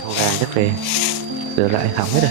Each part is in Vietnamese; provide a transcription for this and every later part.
Cho gà chắc về rửa lại hỏng hết rồi.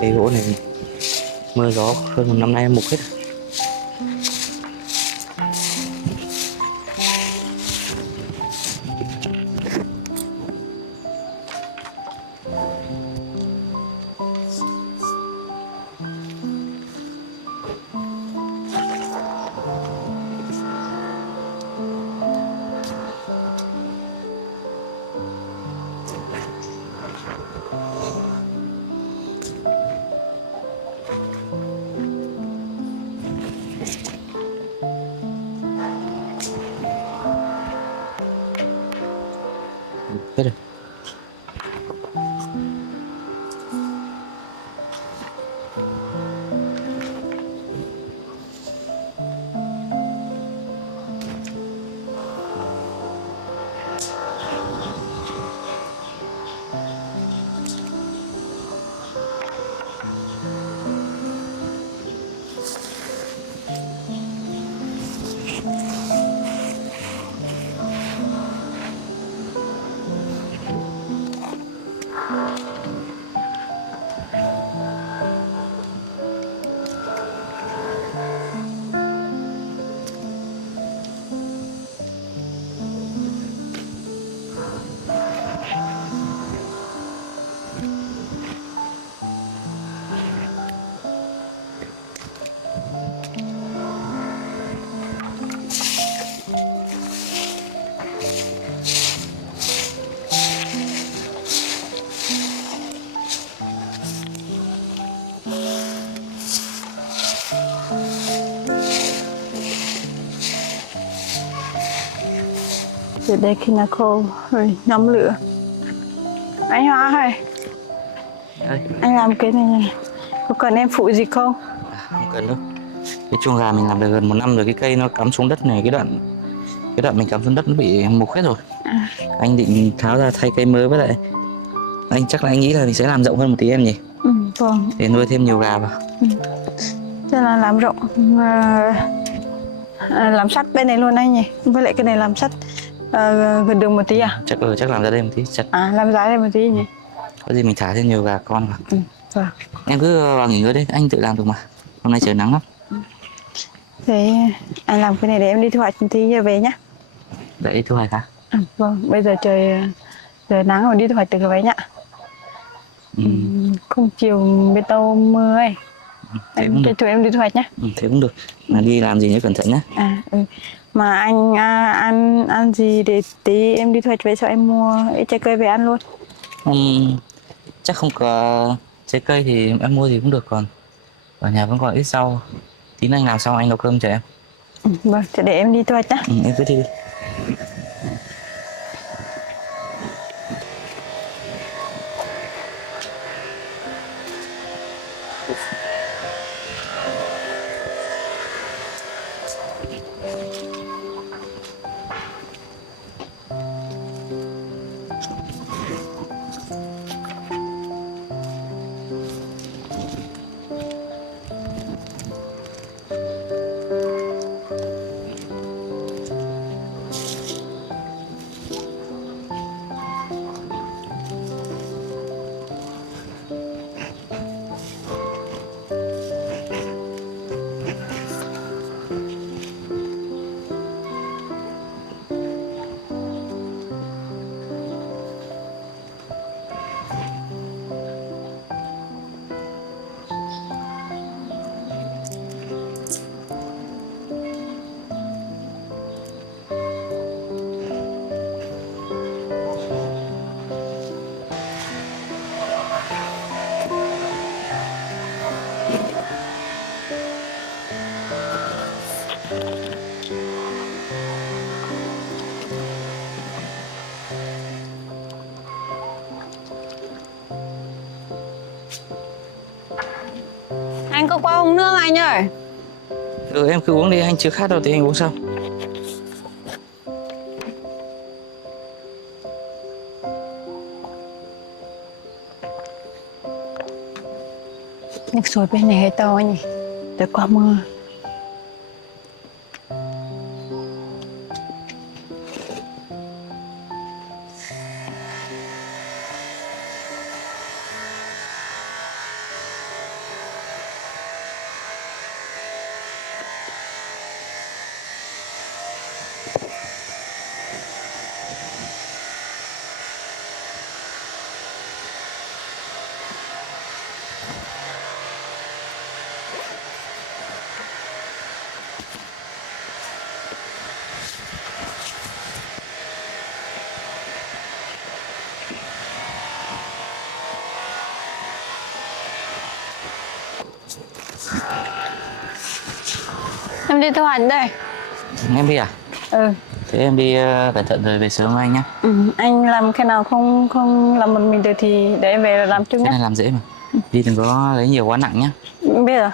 Cây gỗ này mưa gió hơn một năm nay mục hết. Hết rồi. Để đây khi nào khô rồi nhóm lửa. Anh Hoa ơi, anh làm cái này có cần em phụ gì không? Không cần đâu. Cái chuồng gà mình làm được gần một năm rồi, cái cây nó cắm xuống đất này, cái đoạn mình cắm xuống đất nó bị mục hết rồi. Anh định tháo ra thay cây mới, với lại anh chắc là anh nghĩ là mình sẽ làm rộng hơn một tí em nhỉ? Vâng. Để nuôi thêm nhiều gà vào. Thế là làm rộng, làm sắt bên này luôn anh nhỉ? Với lại cái này làm sắt gần đường một tí à? Chắc làm ra đây một tí chặt. Làm giá đây một tí nhỉ? Có gì mình thả thêm nhiều gà con vào. Vâng. Em cứ vào nghỉ ngơi đi, anh tự làm được mà. Hôm nay trời nắng lắm. Thế anh làm cái này để em đi thu hoạch một tí giờ về nhá. Để thu hoạch hả? Vâng, bây giờ trời nắng rồi, đi thu hoạch được rồi nhá. Không chiều bên tàu mưa ấy. Anh cho tụi em đi thu hoạch nhá. Thế cũng được. Mà đi làm gì nhớ cẩn thận nhá. Mà anh ăn gì để tí em đi thu hoạch về cho em mua ít trái cây về ăn luôn. Chắc không có trái cây thì em mua gì cũng được, còn ở nhà vẫn còn ít rau. Tí nữa anh làm xong anh nấu cơm cho em. Vâng, thế để em đi thu hoạch nhá. Em cứ đi. Anh có qua uống nước anh ơi. Ừ em cứ uống đi, anh chưa khát đâu thì anh uống sau. Nước suối bên này hơi to nhỉ. Để qua mưa. Em đi thu hoạch đây. Em đi à? Ừ. Thế em đi cẩn thận rồi về sớm với anh nhá. Ừ. Anh làm cái nào không không làm một mình được thì để em về rồi làm trước Cái nhé. này làm dễ mà. Đi đừng có lấy nhiều quá nặng nhá. Biết rồi.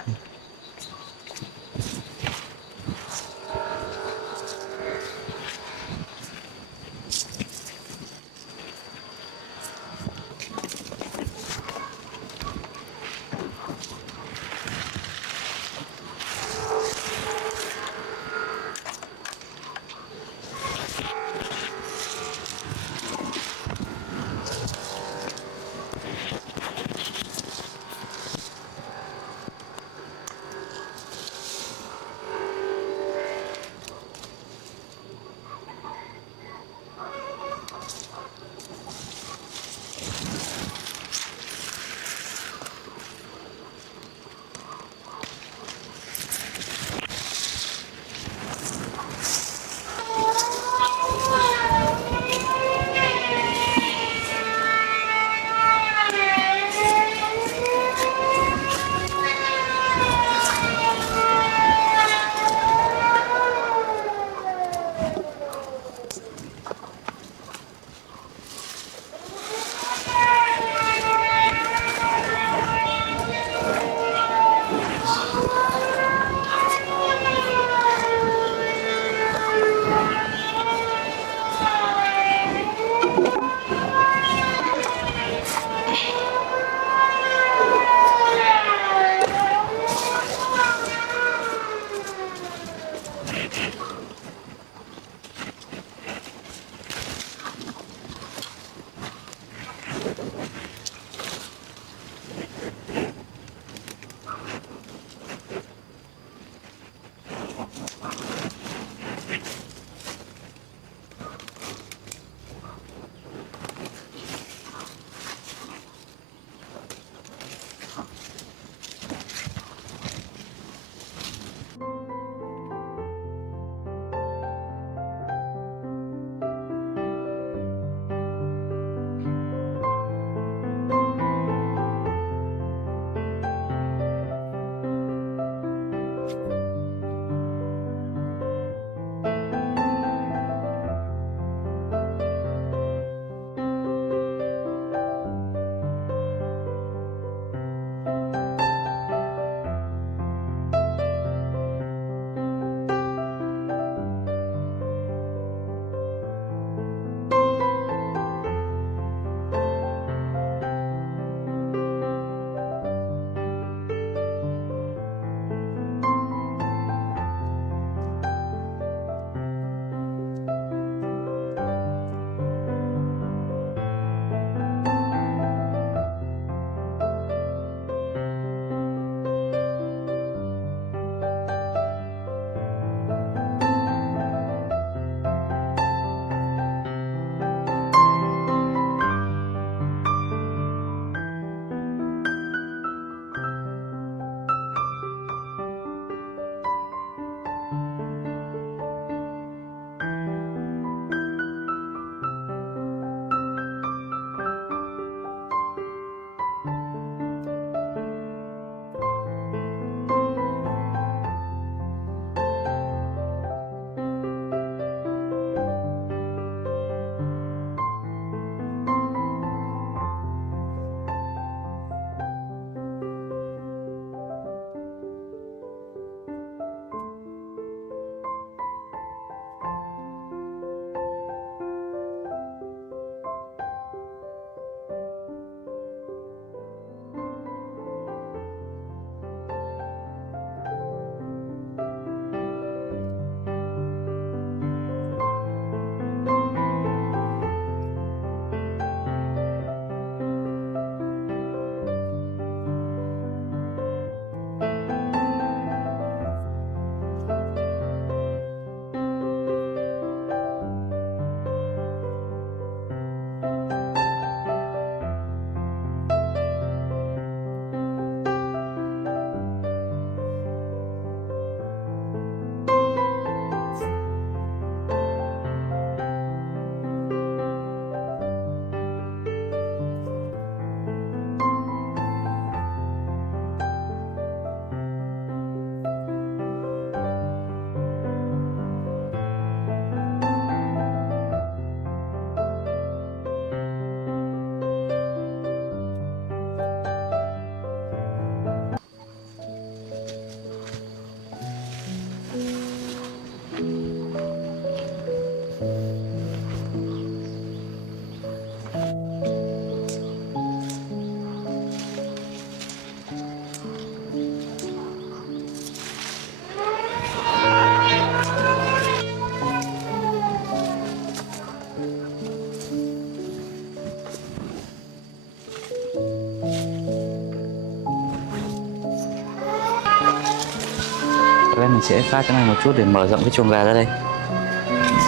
Có lẽ mình sẽ phát cái này một chút để mở rộng cái chuồng gà ra đây.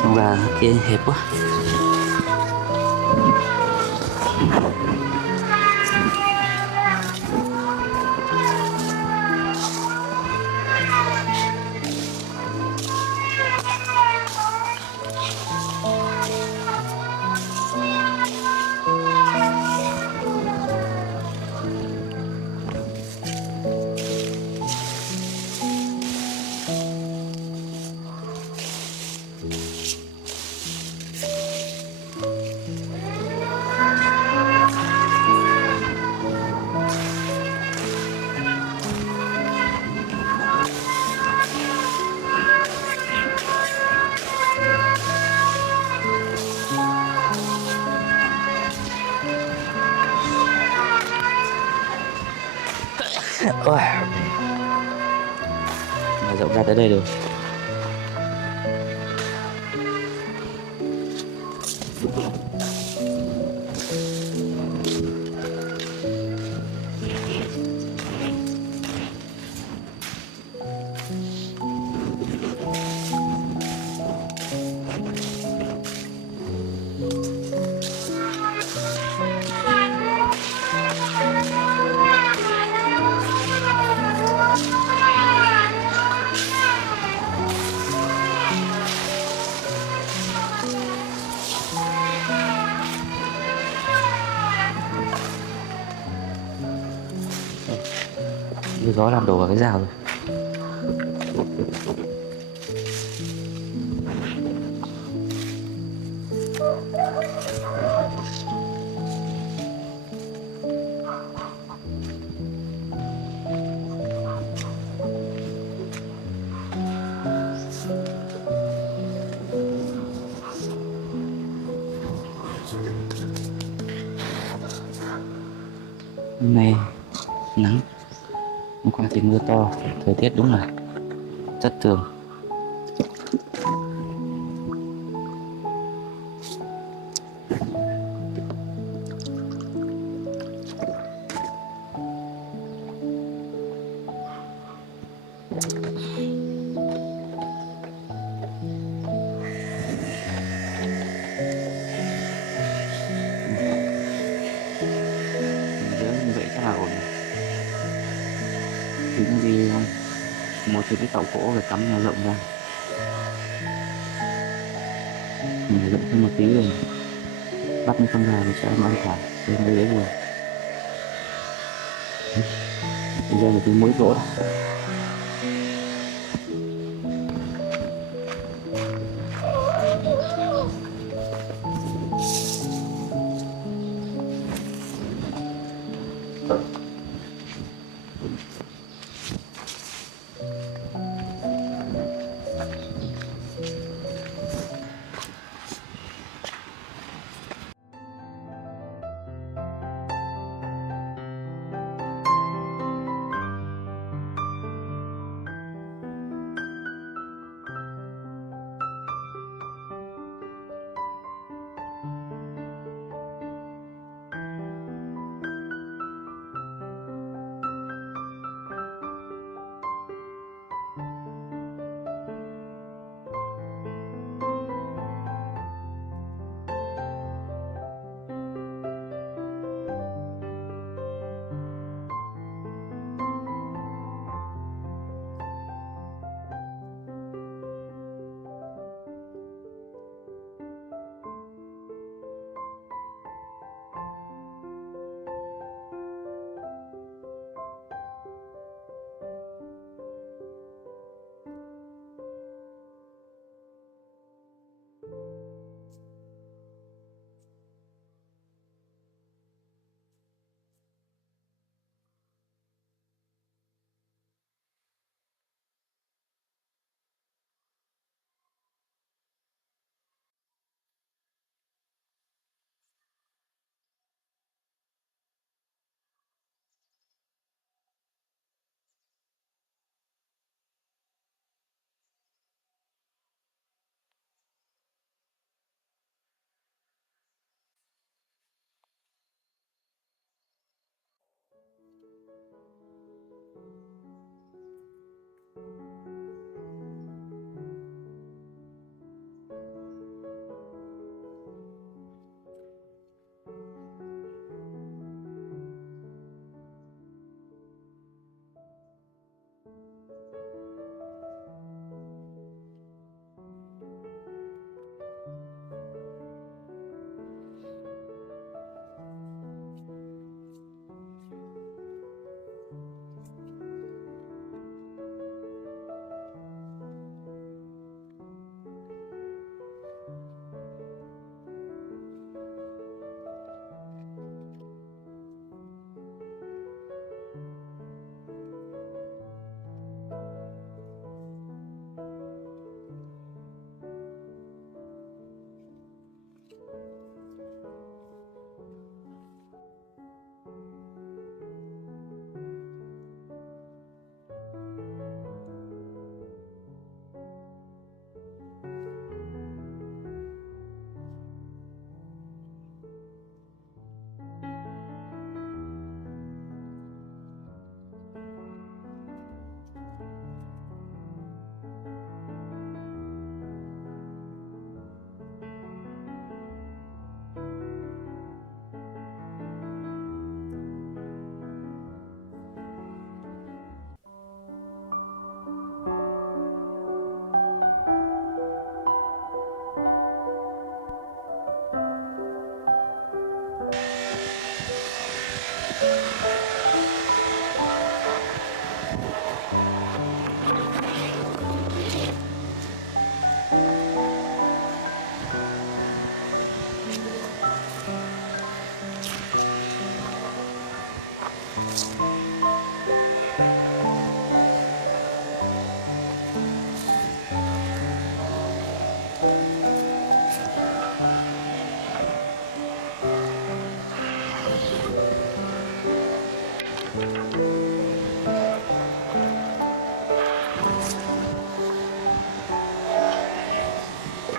Chuồng gà kia hẹp quá. Ôi, mở rộng ra tới đây rồi. Gió làm đổ vào cái rào rồi. Hôm nay nắng, hôm qua thì mưa to, thời tiết đúng là thất thường. Như vậy chắc là ổn. Chính vì một cái tàu gỗ phải cắm nhà rộng ra, nhà rộng thêm một tí rồi bắt những con gà thì sẽ ăn thả lên đây đấy rồi. Bây giờ là cái mối gỗ đó.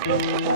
Ui da.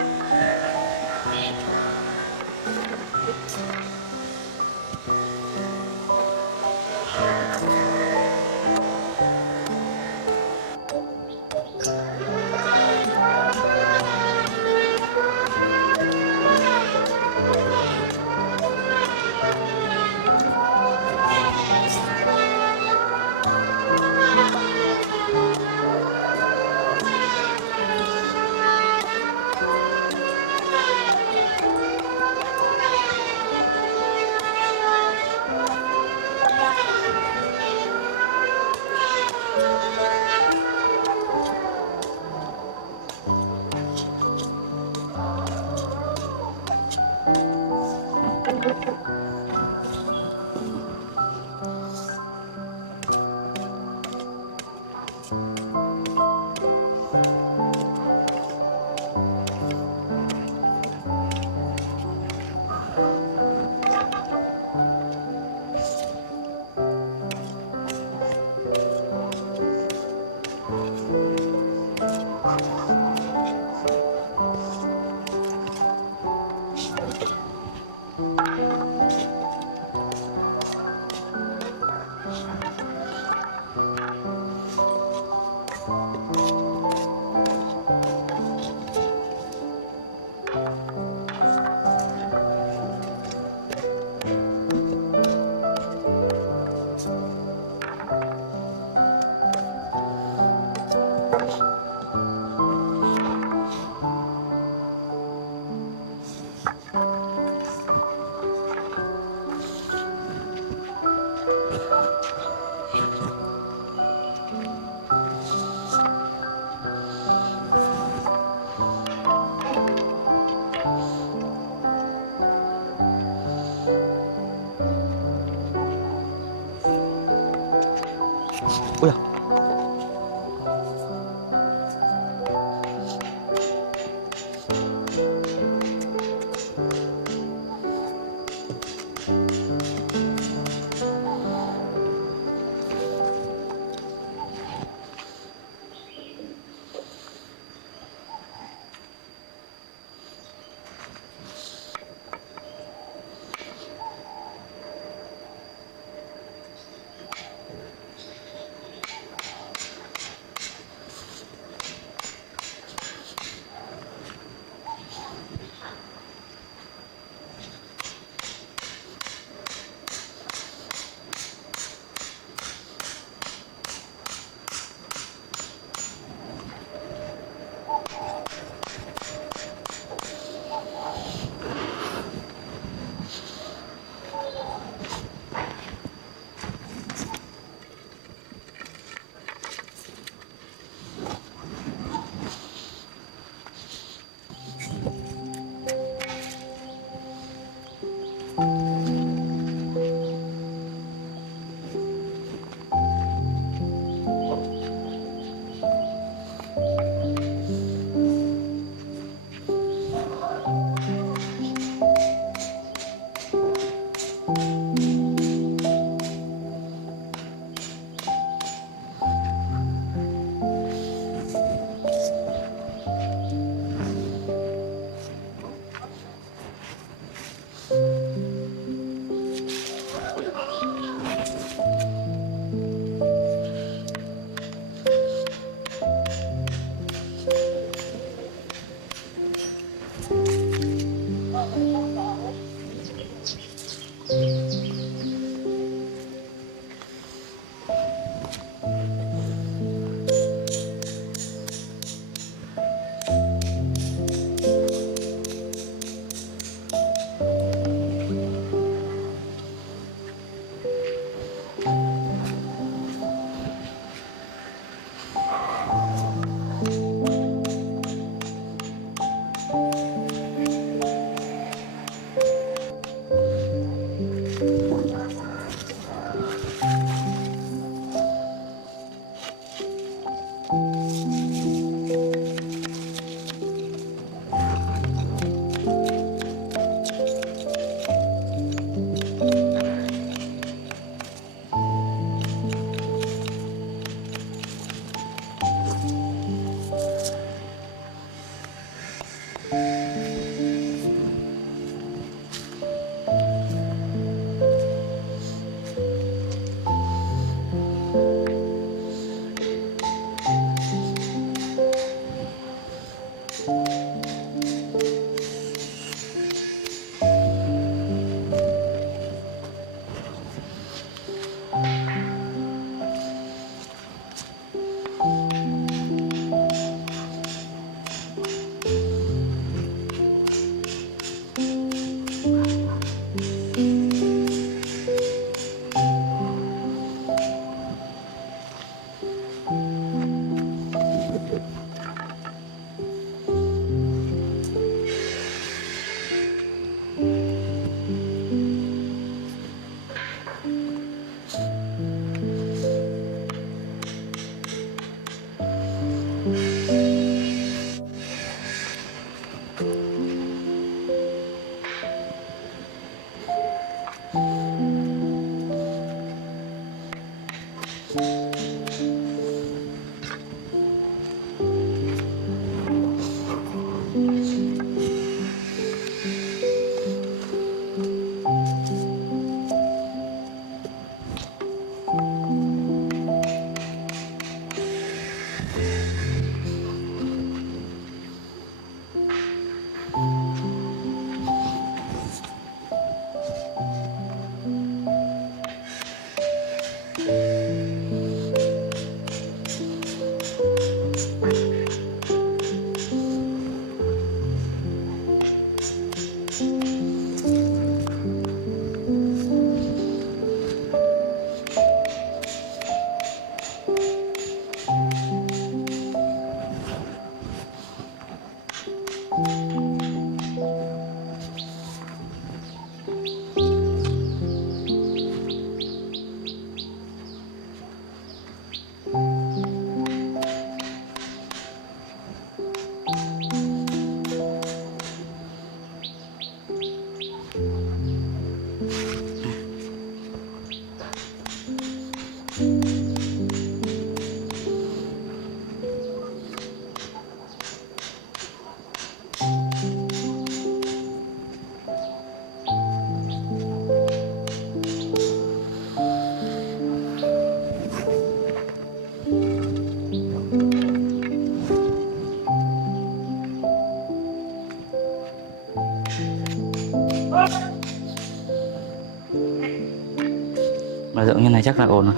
như này chắc là ổn rồi.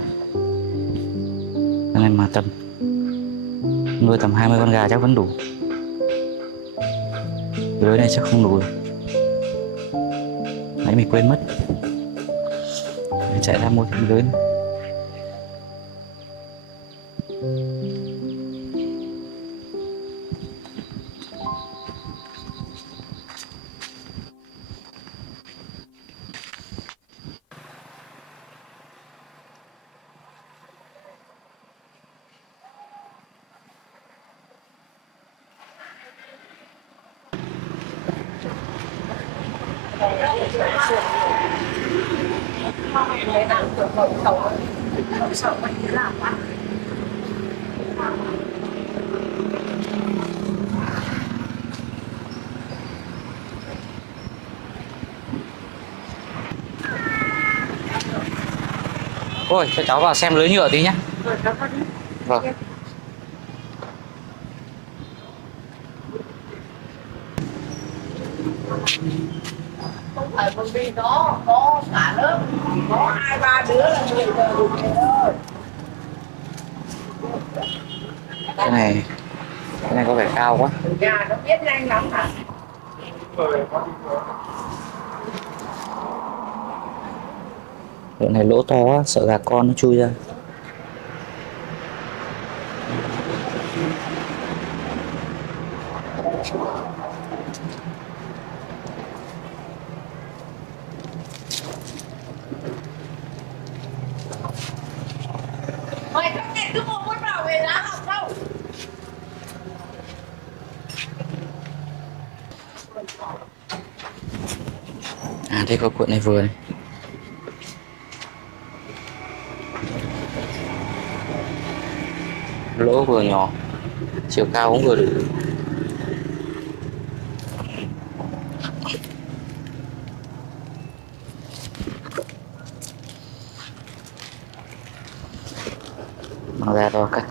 Cái này mà nuôi tầm 20 con gà chắc vẫn đủ. Lưới này chắc không đủ rồi. Nãy mình quên mất. Mình chạy ra mua cái lưới này. Ôi, cho cháu vào xem lưới nhựa tí nhé. Vâng. Không phải bởi vì nó có cả lớp, có 2-3 đứa là 10 giờ đủ nghề thôi. Cái này có vẻ cao quá. Nhà nó biết nhanh lắm hả? Lưỡi này lỗ to quá, sợ gà con nó chui ra. Mày các này cứ một muốn bảo về lá học đâu. À đây có cuộn này vừa này. Lỗ vừa nhỏ, chiều cao cũng vừa đủ. Mang ra to cắt.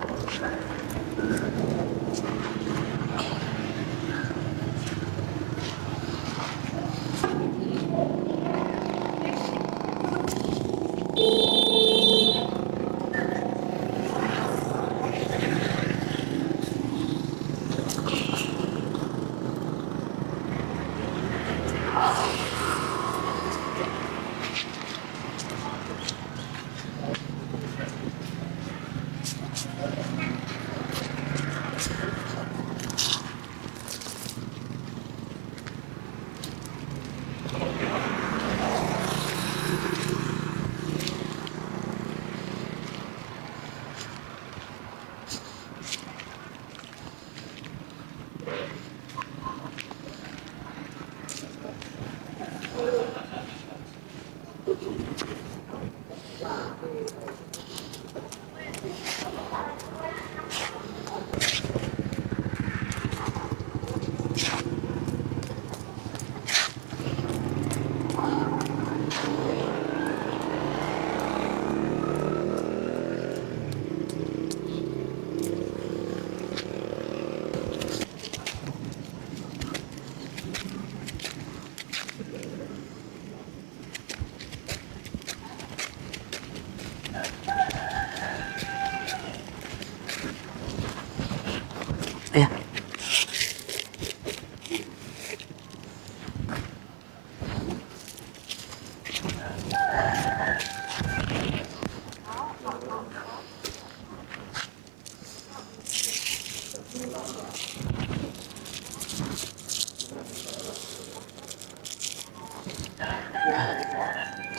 Ê à.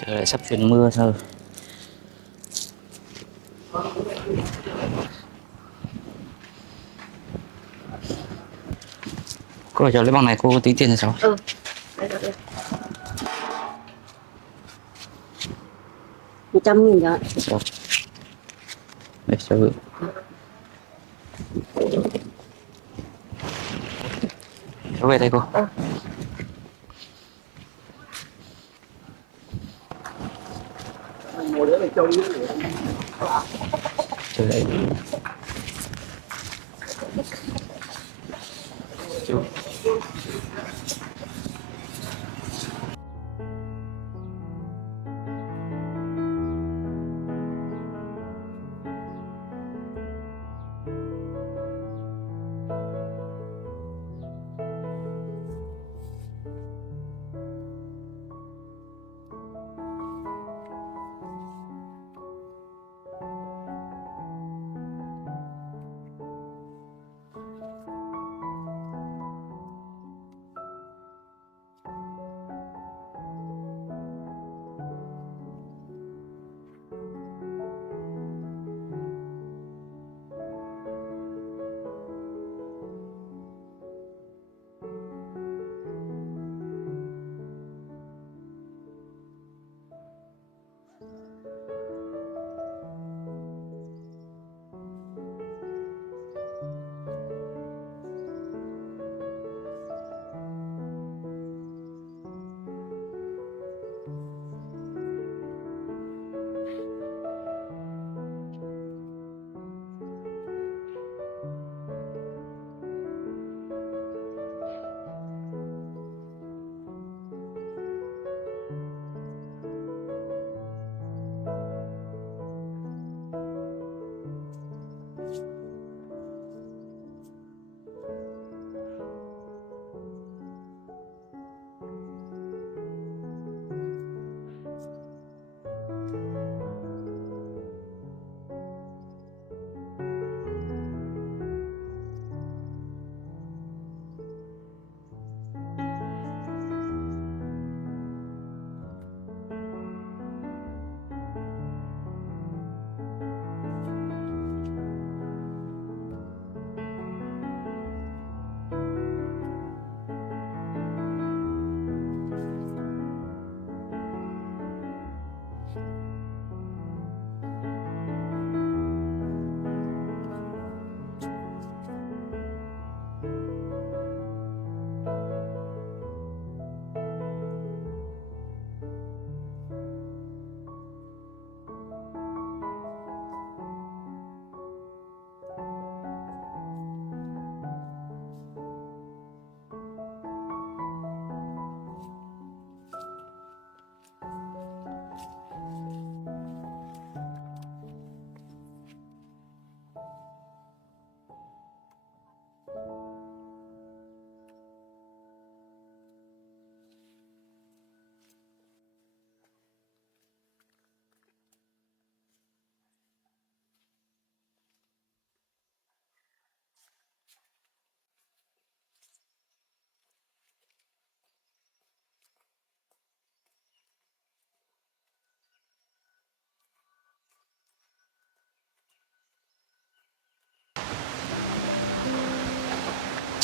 Trời lại sắp chuyển mưa rồi. Cô cho cháu lấy bằng này, cô tính tiền cho cháu. Ừ. Đây. 100.000 rồi. Cháu. Đây cháu gửi. Cháu về đây cô. Ừ. Trời ơi. Chú.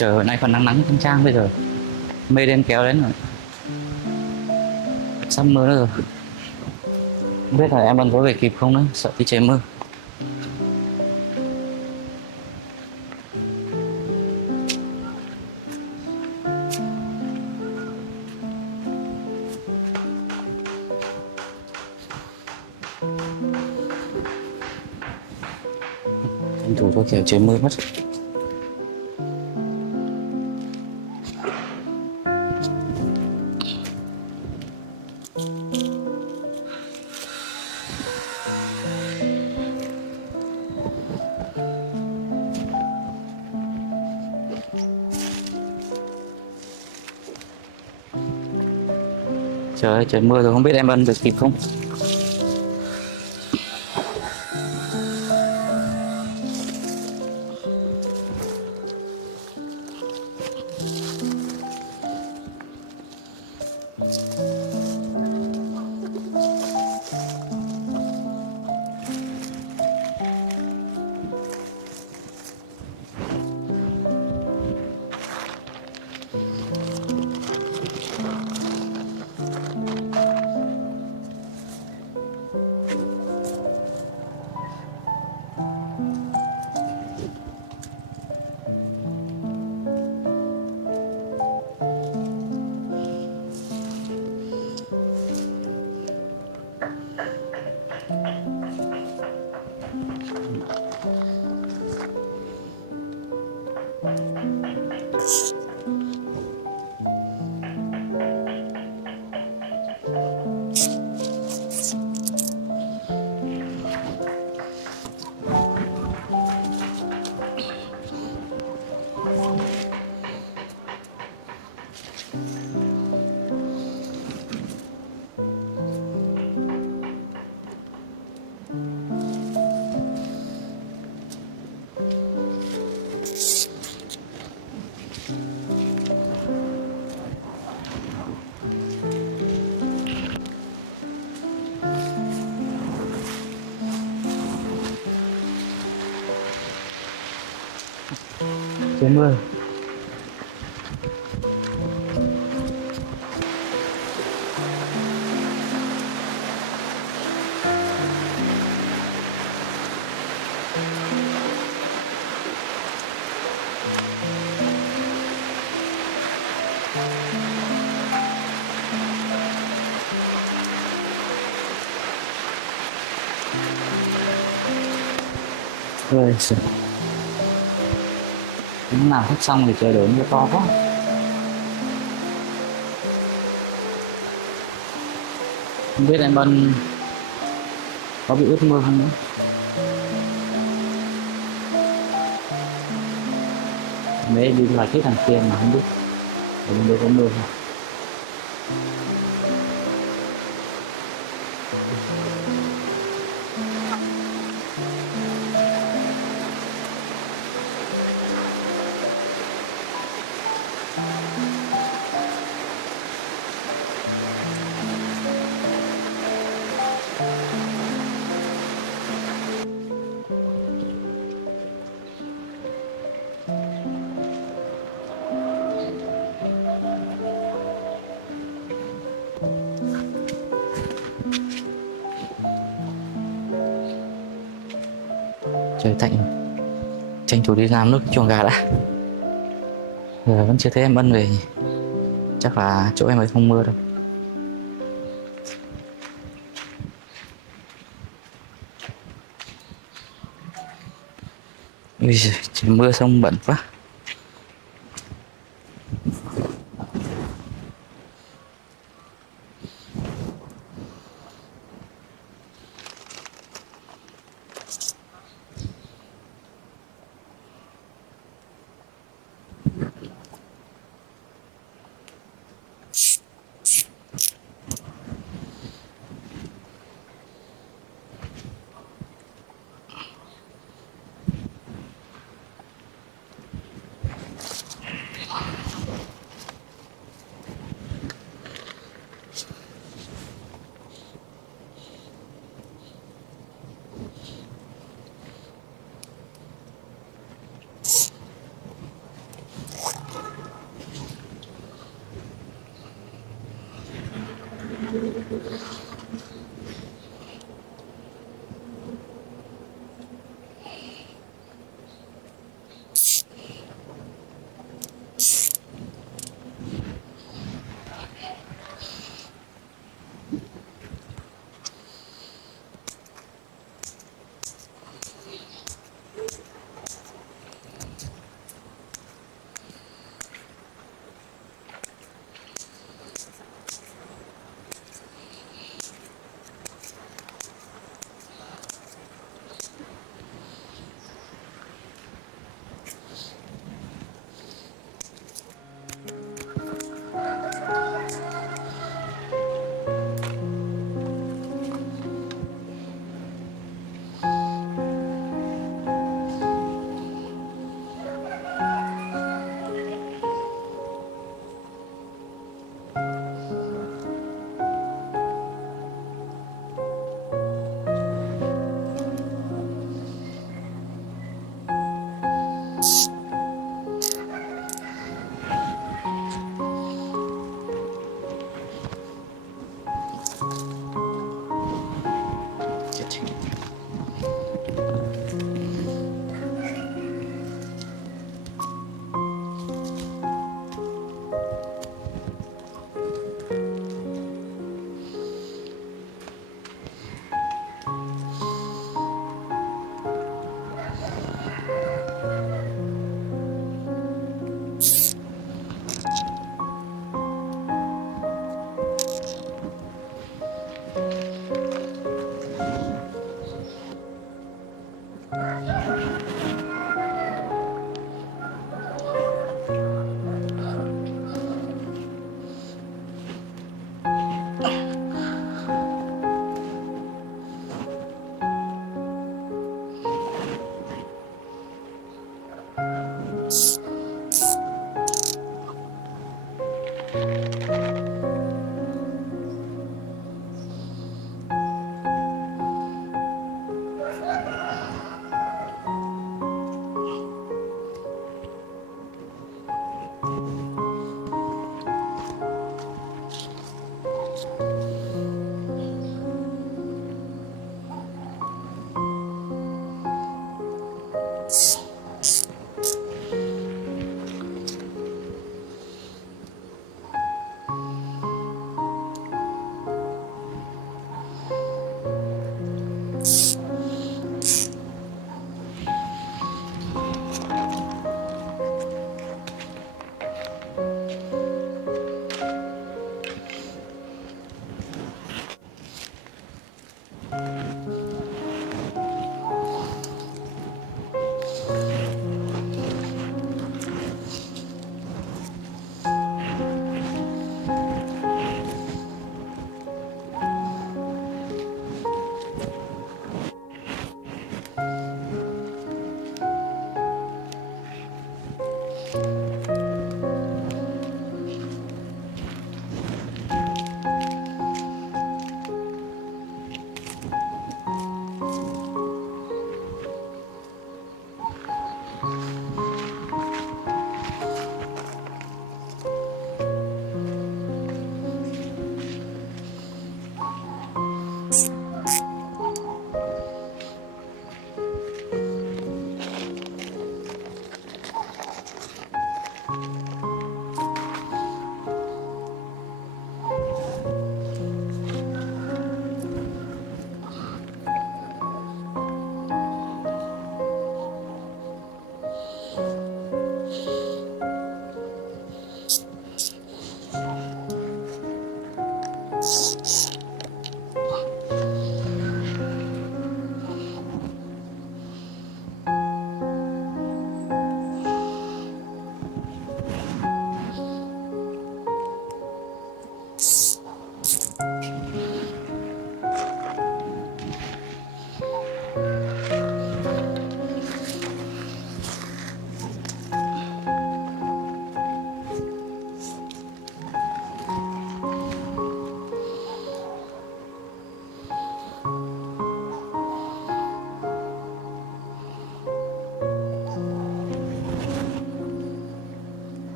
Trời nay còn nắng nắng chang chang bây giờ. Mây đen kéo đến rồi. Sắp mưa nữa rồi. Không biết là em đang có về kịp không nữa, sợ đi trời mưa. Anh thủ thôi kiểu trời mưa mất. Trời ơi, trời mưa rồi không biết em ăn được kịp không? Trời mưa. Rồi, lúc nào hết xong thì trời đổ mưa to quá. Không biết em Bân có bị ướt mưa không nữa. Mấy đi là cái thằng kia mà không biết ở bên đây có mưa không. Trời tạnh, tranh thủ đi làm nước chuồng gà đã. Giờ vẫn chưa thấy em Bân về, chắc là chỗ em ấy không mưa đâu. Ui giời, trời mưa xong bẩn quá.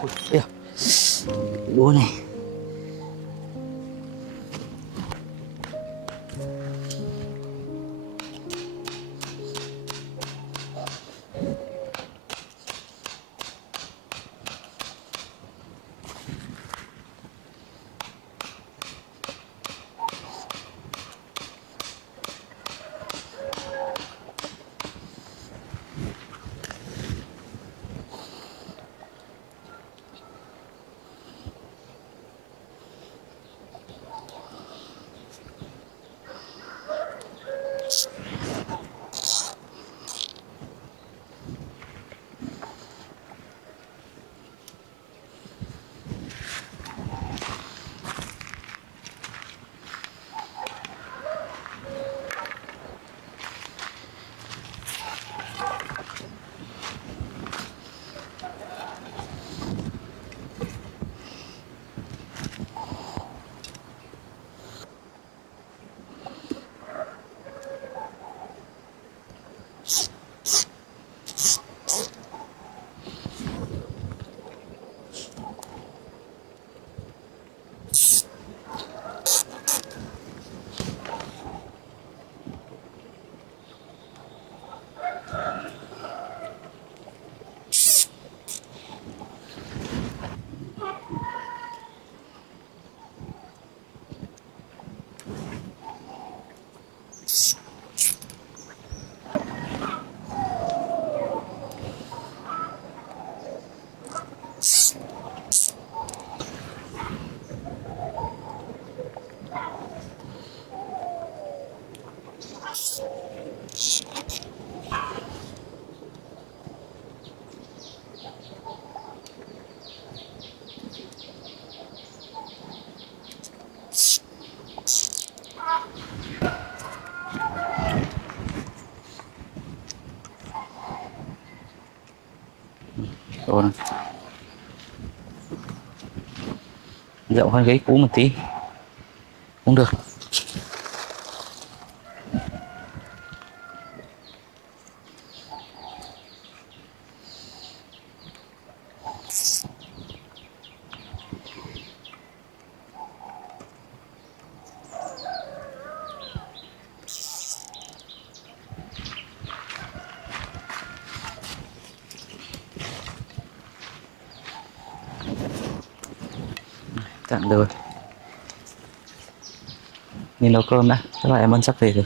Ây da, đũa này. Rồi, rộng hơn ghế cũ một tí cũng được. Tạm được. Nhìn nấu cơm đã, chắc là em ăn sắp về rồi.